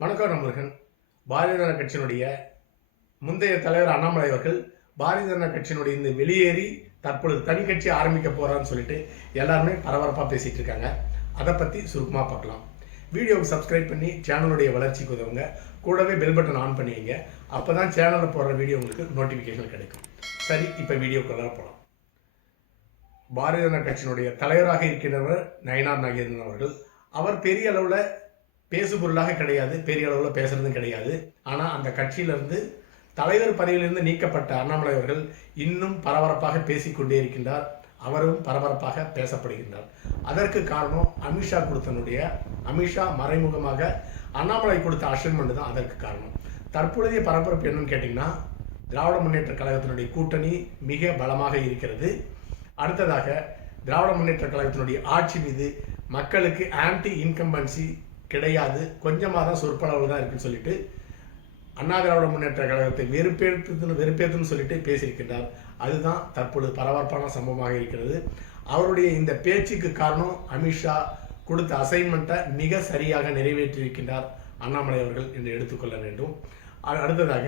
வணக்கம் நண்பர்கள். பாரதிய ஜனதா கட்சியினுடைய முந்தைய தலைவர் அண்ணாமலை அவர்கள் பாரதிய ஜனதா கட்சியினுடைய இந்த வெளியேறி தற்பொழுது தனி கட்சி ஆரம்பிக்க போறான்னு சொல்லிட்டு எல்லாருமே பரபரப்பாக பேசிட்டு இருக்காங்க. அதை பத்தி சுருக்கமாக பார்க்கலாம். வீடியோவுக்கு சப்ஸ்கிரைப் பண்ணி சேனலுடைய வளர்ச்சிக்கு உதவுங்க. கூடவே பெல் பட்டன் ஆன் பண்ணிங்க. அப்பதான் சேனலில் போடுற வீடியோ உங்களுக்கு நோட்டிஃபிகேஷன் கிடைக்கும். சரி, இப்போ வீடியோக்குள்ள போகலாம். பாரதிய ஜனதா கட்சியினுடைய தலைவராக இருக்கின்றவர் நயினார் நாகேந்திரன் அவர்கள். அவர் பெரிய அளவில் பேசுபொருளாக கிடையாது, பெரிய அளவில் பேசுறதும் கிடையாது. ஆனால் அந்த கட்சியிலிருந்து தலைவர் பதவியிலிருந்து நீக்கப்பட்ட அண்ணாமலை அவர்கள் இன்னும் பரபரப்பாக பேசிக்கொண்டே இருக்கின்றார். அவரும் பரபரப்பாக பேசப்படுகின்றார். அதற்கு காரணம் அமித்ஷா மறைமுகமாக அண்ணாமலை கொடுத்த அசைன்மெண்ட் தான் அதற்கு காரணம். தற்பொழுதைய பரபரப்பு என்னன்னு கேட்டிங்கன்னா, திராவிட முன்னேற்ற கழகத்தினுடைய கூட்டணி மிக பலமாக இருக்கிறது. அடுத்ததாக திராவிட முன்னேற்ற கழகத்தினுடைய ஆட்சி மீது மக்களுக்கு ஆன்டி இன்கம்பன்சி கிடையாது, கொஞ்சமாக தான் சொற்பளவு தான் இருக்குன்னு சொல்லிட்டு அண்ணா திராவிட முன்னேற்ற கழகத்தை வெறுப்பேற்றுன்னு சொல்லிட்டு பேசியிருக்கின்றார். அதுதான் தற்பொழுது பரபரப்பான சம்பவமாக இருக்கிறது. அவருடைய இந்த பேச்சுக்கு காரணம் அமித்ஷா கொடுத்த அசைன்மெண்ட்டை மிக சரியாக நிறைவேற்றியிருக்கின்றார் அண்ணாமலை அவர்கள் என்று எடுத்துக்கொள்ள வேண்டும். அடுத்ததாக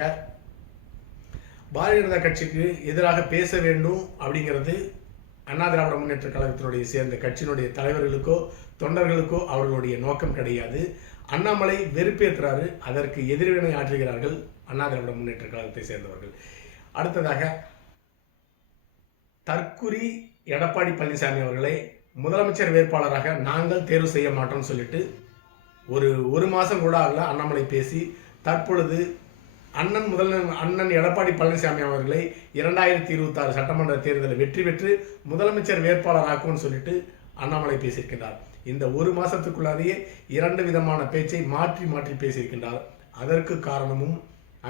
பாரதிய ஜனதா கட்சிக்கு எதிராக பேச வேண்டும் அப்படிங்கிறது அண்ணா திராவிட முன்னேற்ற கழகத்தினுடைய சேர்ந்த கட்சியினுடைய தலைவர்களுக்கோ தொண்டர்களுக்கோ அவர்களுடைய நோக்கம் கிடையாது. அண்ணாமலை வெறுப்பேற்றுறாரு, அதற்கு எதிர்வினை ஆற்றுகிறார்கள் அண்ணா திராவிட முன்னேற்ற கழகத்தை சேர்ந்தவர்கள். அடுத்ததாக தற்குறி எடப்பாடி பழனிசாமி அவர்களை முதலமைச்சர் வேட்பாளராக நாங்கள் தேர்வு செய்ய மாட்டோம்னு சொல்லிட்டு ஒரு மாதம் கூட ஆகல அண்ணாமலை பேசி தற்பொழுது அண்ணன் எடப்பாடி பழனிசாமி அவர்களை 2026 சட்டமன்ற தேர்தலில் வெற்றி பெற்று முதலமைச்சர் வேட்பாளராக்கும்னு சொல்லிட்டு அண்ணாமலை பேசியிருக்கிறார். இந்த ஒரு மாசத்துக்குள்ளாலேயே 2 விதமான பேச்சை மாற்றி மாற்றி பேசியிருக்கின்றார். அதற்கு காரணமும்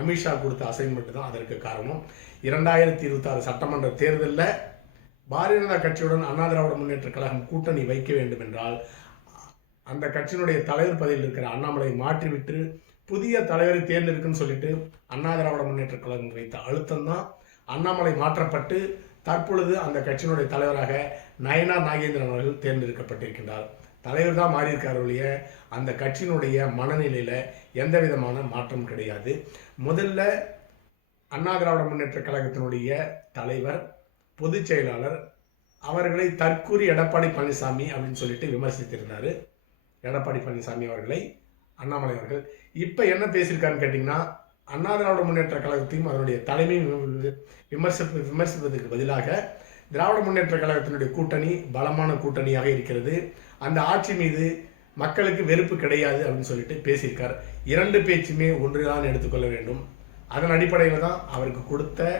அமித்ஷா கொடுத்த அசைன்மெண்ட் தான் அதற்கு காரணம். 2026 சட்டமன்ற தேர்தலில் பாரதிய ஜனதா கட்சியுடன் அண்ணா திராவிட முன்னேற்ற கழகம் கூட்டணி வைக்க வேண்டும் என்றால் அந்த கட்சியினுடைய தலைவர் பதவியில் இருக்கிற அண்ணாமலை மாற்றிவிட்டு புதிய தலைவரை தேர்ந்தெடுக்குன்னு சொல்லிட்டு அண்ணா திராவிட முன்னேற்ற கழகம் வைத்த அழுத்தம் தான் அண்ணாமலை மாற்றப்பட்டு தற்பொழுது அந்த கட்சியினுடைய தலைவராக நயினார் நாகேந்திரன் அவர்கள் தேர்ந்தெடுக்கப்பட்டிருக்கின்றார். தலைவர் தான் மாறியிருக்கார் ஒழிய அந்த கட்சியினுடைய மனநிலையில எந்த விதமான மாற்றம் கிடையாது. முதல்ல அண்ணா திராவிட முன்னேற்ற கழகத்தினுடைய தலைவர் பொதுச் செயலாளர் அவர்களை தற்கூரி எடப்பாடி பழனிசாமி அப்படின்னு சொல்லிட்டு விமர்சித்திருந்தாரு. எடப்பாடி பழனிசாமி அவர்களை அண்ணாமலை அவர்கள் இப்ப என்ன பேசியிருக்காருன்னு கேட்டீங்கன்னா, அண்ணா திராவிட முன்னேற்ற கழகத்தையும் அதனுடைய தலைமையும் விமர்சிப்பதற்கு பதிலாக திராவிட முன்னேற்ற கழகத்தினுடைய கூட்டணி பலமான கூட்டணியாக இருக்கிறது, அந்த ஆட்சி மீது மக்களுக்கு வெறுப்பு கிடையாது அப்படின்னு சொல்லிட்டு பேசியிருக்கார். 2 பேச்சுமே ஒன்றுதான் எடுத்துக்கொள்ள வேண்டும். அதன் அடிப்படையில் தான் அவருக்கு கொடுத்த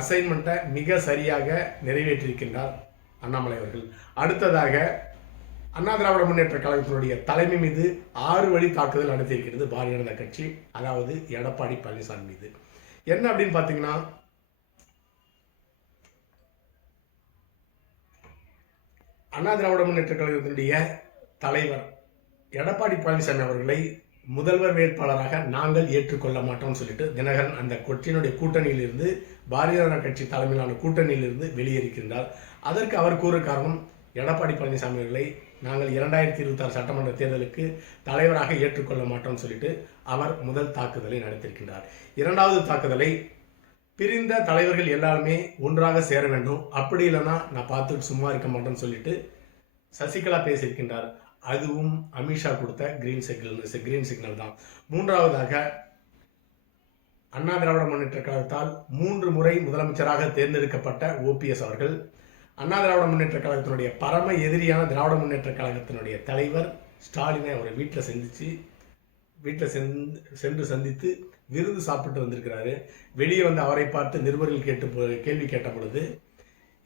அசைன்மெண்ட்டை மிக சரியாக நிறைவேற்றியிருக்கின்றார் அண்ணாமலை அவர்கள். அடுத்ததாக அண்ணா திராவிட முன்னேற்ற கழகத்தினுடைய தலைமை மீது 6 வழி தாக்குதல் நடத்தியிருக்கிறது பாரதிய ஜனதா கட்சி, அதாவது எடப்பாடி பழனிசாமி மீது. என்ன அப்படின்னு பாத்தீங்கன்னா, அண்ணா திராவிட முன்னேற்ற கழகத்தினுடைய தலைவர் எடப்பாடி பழனிசாமி அவர்களை முதல்வர் வேட்பாளராக நாங்கள் ஏற்றுக்கொள்ள மாட்டோம்னு சொல்லிட்டு தினகரன் அந்த கட்சியினுடைய கூட்டணியிலிருந்து பாரதிய ஜனதா கட்சி தலைமையிலான கூட்டணியிலிருந்து வெளியேறுகின்றார். அதற்கு அவர் கூற காரணம், எடப்பாடி பழனிசாமி அவர்களை நாங்கள் 2026 சட்டமன்ற தேர்தலுக்கு தலைவராக ஏற்றுக்கொள்ள மாட்டோம்னு சொல்லிட்டு அவர் முதல் தாக்குதலை நடத்தியிருக்கின்றார். 2வது தாக்குதலை பிரிந்த தலைவர்கள் எல்லாருமே ஒன்றாக சேர வேண்டும், அப்படி இல்லைன்னா நான் பார்த்துட்டு சும்மா இருக்க மாட்டேன்னு சொல்லிட்டு சசிகலா பேசியிருக்கின்றார். அதுவும் அமித்ஷா கொடுத்த கிரீன் சிக்னல் தான். 3வதாக அண்ணா திராவிட முன்னேற்ற கழகத்தால் 3 முறை முதலமைச்சராக தேர்ந்தெடுக்கப்பட்ட OPS அவர்கள் அண்ணா திராவிட முன்னேற்ற கழகத்தினுடைய பரம எதிரியான திராவிட முன்னேற்ற கழகத்தினுடைய தலைவர் ஸ்டாலினை அவரை வீட்டில் சென்று சந்தித்து விருது சாப்பிட்டு வந்திருக்கிறாரு. வெளியே வந்து அவரை பார்த்து நிருபர்கள் கேள்வி கேட்ட பொழுது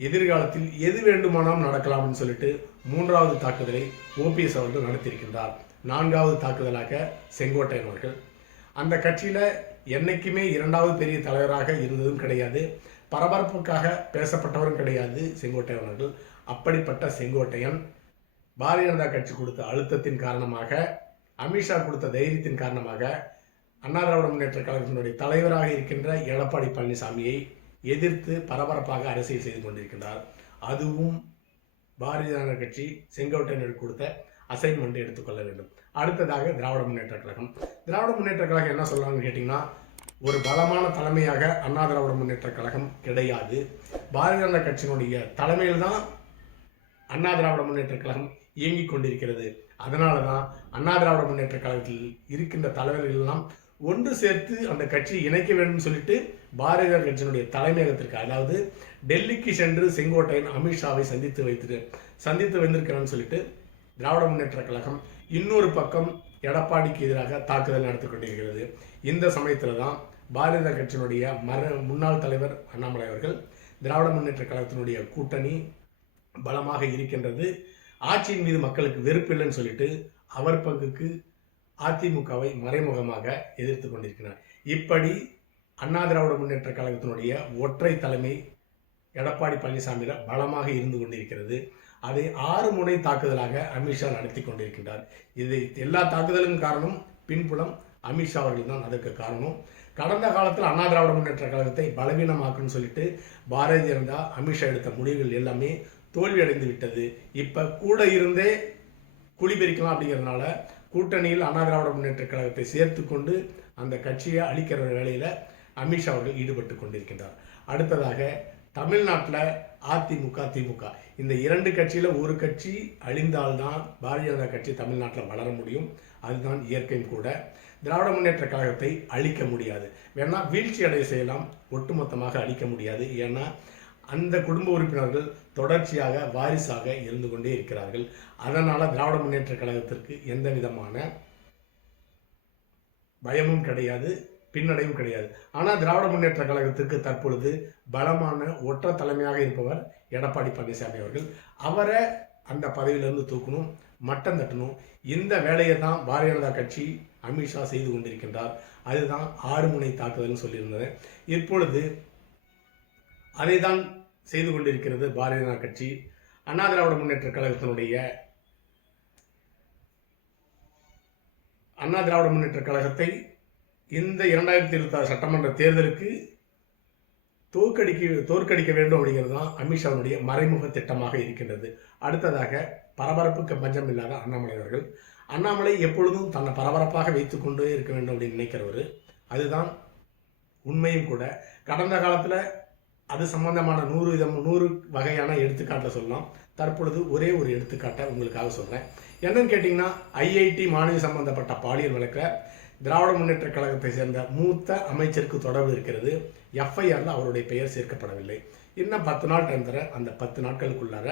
எதிர்காலத்தில் எது வேண்டுமானாலும் நடக்கலாம்னு சொல்லிட்டு 3வது தாக்குதலை OPS அவர்கள் நடத்தியிருக்கின்றார். 4வது தாக்குதலாக செங்கோட்டையன் அவர்கள். அந்த கட்சியில என்னைக்குமே 2வது பெரிய தலைவராக இருந்ததும் கிடையாது, பரபரப்புக்காக பேசப்பட்டவரும் கிடையாது செங்கோட்டையன் அவர்கள். அப்படிப்பட்ட செங்கோட்டையன் பாரதிய ஜனதா கட்சி கொடுத்த அழுத்தத்தின் காரணமாக, அமித்ஷா கொடுத்த தைரியத்தின் காரணமாக அண்ணா திராவிட முன்னேற்ற கழகத்தினுடைய தலைவராக இருக்கின்ற எடப்பாடி பழனிசாமியை எதிர்த்து பரபரப்பாக அரசியல் செய்து கொண்டிருக்கின்றார். அதுவும் பாரதிய ஜனதா கட்சி செங்கோட்டையனுக்கு கொடுத்த அசைன்மெண்ட் எடுத்துக்கொள்ள வேண்டும். அடுத்ததாக திராவிட முன்னேற்ற கழகம். திராவிட முன்னேற்ற கழகம் என்ன சொல்றாங்கன்னு கேட்டீங்கன்னா, ஒரு பலமான தலைமையாக அண்ணா திராவிட முன்னேற்ற கழகம் கிடையாது. பாரதிய ஜனதா கட்சியினுடைய தலைமையில் தான் அண்ணா திராவிட முன்னேற்ற கழகம் இயங்கிக் கொண்டிருக்கிறது. அதனாலதான் அண்ணா திராவிட முன்னேற்ற கழகத்தில் இருக்கின்ற தலைவர்கள் எல்லாம் ஒன்று சேர்த்து அந்த கட்சியை இணைக்க வேண்டும் சொல்லிட்டு பாரதிய ஜனதா கட்சியினுடைய தலைமையகத்திற்கு, அதாவது டெல்லிக்கு சென்று செங்கோட்டையன் அமித்ஷாவை சந்தித்து வந்திருக்கிறேன்னு சொல்லிட்டு திராவிட முன்னேற்ற கழகம் இன்னொரு பக்கம் எடப்பாடிக்கு எதிராக தாக்குதல் நடத்தி கொண்டிருக்கிறது. இந்த சமயத்தில் தான் பாரதிய ஜனதா கட்சியினுடைய முன்னாள் தலைவர் அண்ணாமலை அவர்கள் திராவிட முன்னேற்ற கழகத்தினுடைய கூட்டணி பலமாக இருக்கின்றது, ஆட்சியின் மீது மக்களுக்கு வெறுப்பு இல்லைன்னு சொல்லிட்டு அவர் பங்குக்கு அதிமுகவை மறைமுகமாக எதிர்த்து கொண்டிருக்கிறார். இப்படி அண்ணா திராவிட முன்னேற்ற கழகத்தினுடைய ஒற்றை தலைமை எடப்பாடி பழனிசாமியில பலமாக இருந்து கொண்டிருக்கிறது. அதை 6 முனை தாக்குதலாக அமித்ஷா நடத்தி கொண்டிருக்கின்றார். இது எல்லா தாக்குதலுக்கும் காரணம் பின்புலம் அமித்ஷா அவர்கள் தான். அதற்கு காரணம் கடந்த காலத்தில் அண்ணா திராவிட முன்னேற்ற கழகத்தை பலவீனமாக்குன்னு சொல்லிட்டு பாரதிய ஜனதா அமித்ஷா எடுத்த முடிவுகள் எல்லாமே தோல்வி அடைந்து விட்டது. இப்ப கூட இருந்தே குளிபெரிக்கலாம் அப்படிங்கிறதுனால கூட்டணியில் அண்ணா திராவிட முன்னேற்ற கழகத்தை சேர்த்து கொண்டு அந்த கட்சியை அழிக்கிற வேலையில அமித்ஷா அவர்கள் ஈடுபட்டு கொண்டிருக்கின்றார். அடுத்ததாக தமிழ்நாட்டில் அதிமுக திமுக இந்த 2 கட்சியில ஒரு கட்சி அழிந்தால்தான் பாரதிய ஜனதா கட்சி தமிழ்நாட்டில் வளர முடியும். அதுதான் இயற்கையும் கூட. திராவிட முன்னேற்ற கழகத்தை அழிக்க முடியாது. வேணா வீழ்ச்சி அடைய செய்யலாம், ஒட்டுமொத்தமாக அழிக்க முடியாது. ஏன்னா அந்த குடும்ப உறுப்பினர்கள் தொடர்ச்சியாக வாரிசாக இருந்து கொண்டே இருக்கிறார்கள். அதனால திராவிட முன்னேற்ற கழகத்திற்கு எந்த விதமான பயமும் கிடையாது, பின்னடைவும் கிடையாது. ஆனால் திராவிட முன்னேற்ற கழகத்திற்கு தற்பொழுது பலமான ஒற்றை தலைமையாக இருப்பவர் எடப்பாடி பழனிசாமி அவர்கள். அவரை அந்த பதவியிலிருந்து தூக்கணும், மட்டம் தட்டணும். இந்த வேலையை தான் பாரதிய ஜனதா கட்சி அமித்ஷா செய்து கொண்டிருக்கின்றார். அதுதான் 6 முனை தாக்குதல் சொல்லியிருந்தது. இப்பொழுது அதை தான் செய்து கொண்டிருக்கிறது பாரதிய ஜனதா கட்சி. அண்ணா திராவிட முன்னேற்ற கழகத்தினுடைய அண்ணா திராவிட முன்னேற்ற கழகத்தை இந்த 2026 சட்டமன்ற தேர்தலுக்கு தோற்கடிக்க வேண்டும் அப்படிங்கிறது தான் அமித்ஷாவுடைய மறைமுக திட்டமாக இருக்கின்றது. அடுத்ததாக பரபரப்புக்கு பஞ்சம் இல்லாத அண்ணாமலை அவர்கள். அண்ணாமலை எப்பொழுதும் தன்னை பரபரப்பாக வைத்துக் கொண்டே இருக்க வேண்டும் அப்படின்னு நினைக்கிறவர். அதுதான் உண்மையும் கூட. கடந்த காலத்தில் அது சம்பந்தமான 100 வகையான எடுத்துக்காட்டில் சொல்லலாம். தற்பொழுது ஒரே ஒரு எடுத்துக்காட்டை உங்களுக்காக சொல்கிறேன். என்னன்னு கேட்டிங்கன்னா, ஐஐடி மாணவி சம்பந்தப்பட்ட பாலியல் வழக்கில் திராவிட முன்னேற்ற கழகத்தை சேர்ந்த மூத்த அமைச்சருக்கு தொடர்பு இருக்கிறது. எஃப்ஐஆரில் அவருடைய பெயர் சேர்க்கப்படவில்லை. இன்னும் 10 நாள் டைம் தர, அந்த 10 நாட்களுக்குள்ளார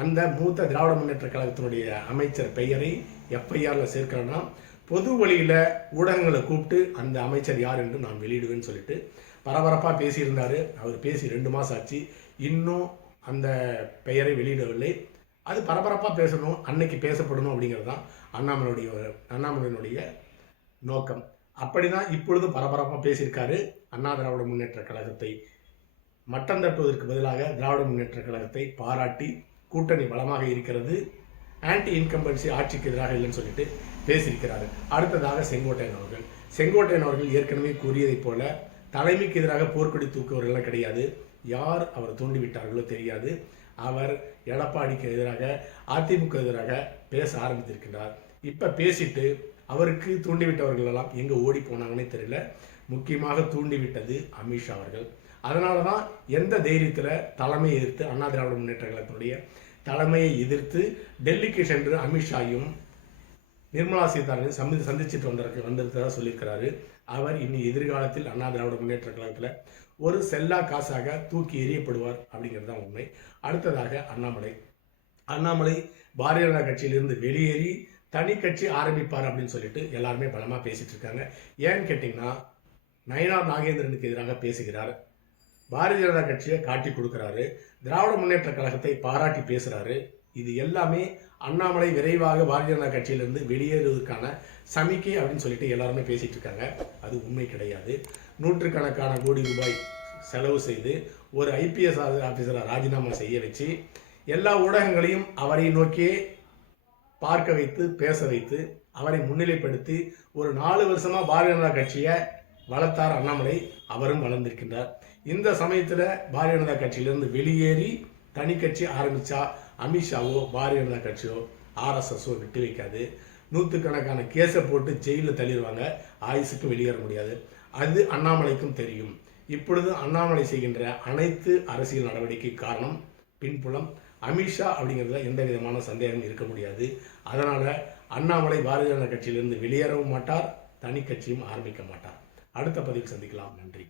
அந்த மூத்த திராவிட முன்னேற்ற கழகத்தினுடைய அமைச்சர் பெயரை எஃப்ஐஆரில் சேர்க்கிறேன்னா பொது வழியில் ஊடகங்களை கூப்பிட்டு அந்த அமைச்சர் யார் என்று நான் வெளியிடுவேன்னு சொல்லிட்டு பரபரப்பாக பேசியிருந்தார். அவர் பேசி 2 மாதம் ஆச்சு, இன்னும் அந்த பெயரை வெளியிடவில்லை. அது பரபரப்பாக பேசணும், அன்னைக்கு பேசப்படணும் அப்படிங்கிறது தான் அண்ணாமலையினுடைய நோக்கம். அப்படிதான் இப்பொழுது பரபரப்பாக பேசியிருக்காரு. அண்ணா திராவிட முன்னேற்ற கழகத்தை மட்டம் தட்டுவதற்கு பதிலாக திராவிட முன்னேற்ற கழகத்தை பாராட்டி கூட்டணி பலமாக இருக்கிறது, ஆன்டி இன்கம்பன்சி ஆட்சிக்கு எதிராக இல்லைன்னு சொல்லிட்டு பேசியிருக்கிறாரு. அடுத்ததாக செங்கோட்டையன் அவர்கள் ஏற்கனவே கூறியதைப் போல தலைமைக்கு எதிராக போர்க்கொடி தூக்குவர்கள் கிடையாது. யார் அவர் தூண்டிவிட்டார்களோ தெரியாது. அவர் எடப்பாடிக்கு எதிராக, அதிமுக எதிராக பேச ஆரம்பித்திருக்கிறார். இப்ப பேசிட்டு அவருக்கு தூண்டிவிட்டவர்கள் எல்லாம் எங்க ஓடி போனாங்கன்னே தெரியல. முக்கியமாக தூண்டிவிட்டது அமித்ஷா அவர்கள். அதனாலதான் எந்த தைரியத்துல தலைமையை எதிர்த்து அண்ணா திராவிட முன்னேற்ற கழகத்தினுடைய தலைமையை எதிர்த்து டெல்லிக்கு சென்று அமித்ஷாயும் நிர்மலா சீதாராமன் சந்திச்சுட்டு வந்திருக்கிறதா சொல்லியிருக்கிறாரு. அவர் இனி எதிர்காலத்தில் அண்ணா திராவிட முன்னேற்ற கழகத்தில் ஒரு செல்லா காசாக தூக்கி எறியப்படுவார் அப்படிங்கிறது தான் உண்மை. அடுத்ததாக அண்ணாமலை பாரதிய ஜனதா கட்சியிலிருந்து வெளியேறி தனி கட்சி ஆரம்பிப்பார் அப்படின்னு சொல்லிட்டு எல்லாருமே பலமா பேசிட்டு இருக்காங்க. ஏன்னு கேட்டீங்கன்னா, நயினார் நாகேந்திரனுக்கு எதிராக பேசுகிறார், பாரதிய ஜனதா கட்சியை காட்டி கொடுக்கிறாரு, திராவிட முன்னேற்ற கழகத்தை பாராட்டி பேசுறாரு. இது எல்லாமே அண்ணாமலை விரைவாக பாரதிய ஜனதா கட்சியிலிருந்து வெளியேறுவதற்கான சமிக்கை அப்படின்னு சொல்லிட்டு எல்லாருமே பேசிட்டு இருக்காங்க. அது உண்மை கிடையாது. 100கணக்கான கோடி ரூபாய் செலவு செய்து ஒரு ஐபிஎஸ் ஆபீசரை ராஜினாமா செய்ய வச்சு எல்லா ஊடகங்களையும் அவரை நோக்கியே பார்க்க வைத்து பேச வைத்து அவரை முன்னிலைப்படுத்தி ஒரு 4 வருஷமா பாரதிய ஜனதா கட்சியை வளர்த்தார் அண்ணாமலை. அவரும் வளர்ந்திருக்கின்றார். இந்த சமயத்துல பாரதிய ஜனதா கட்சியிலிருந்து வெளியேறி தனி கட்சி ஆரம்பிச்சா அமித்ஷாவோ பாரதிய ஜனதா கட்சியோ RSSஓ விட்டு வைக்காது. நூற்றுக்கணக்கான கேஸை போட்டு ஜெயிலில் தள்ளிடுவாங்க, ஆயுசுக்கு வெளியேற முடியாது. அது அண்ணாமலைக்கும் தெரியும். இப்பொழுது அண்ணாமலை செய்கின்ற அனைத்து அரசியல் நடவடிக்கை காரணம் பின்புலம் அமித்ஷா அப்படிங்கிறதுல எந்த விதமான சந்தேகம் இருக்க முடியாது. அதனால அண்ணாமலை பாரதிய ஜனதா கட்சியிலிருந்து வெளியேறவும் மாட்டார், தனி கட்சியும் ஆரம்பிக்க மாட்டார். அடுத்த பதிவில் சந்திக்கலாம். நன்றி.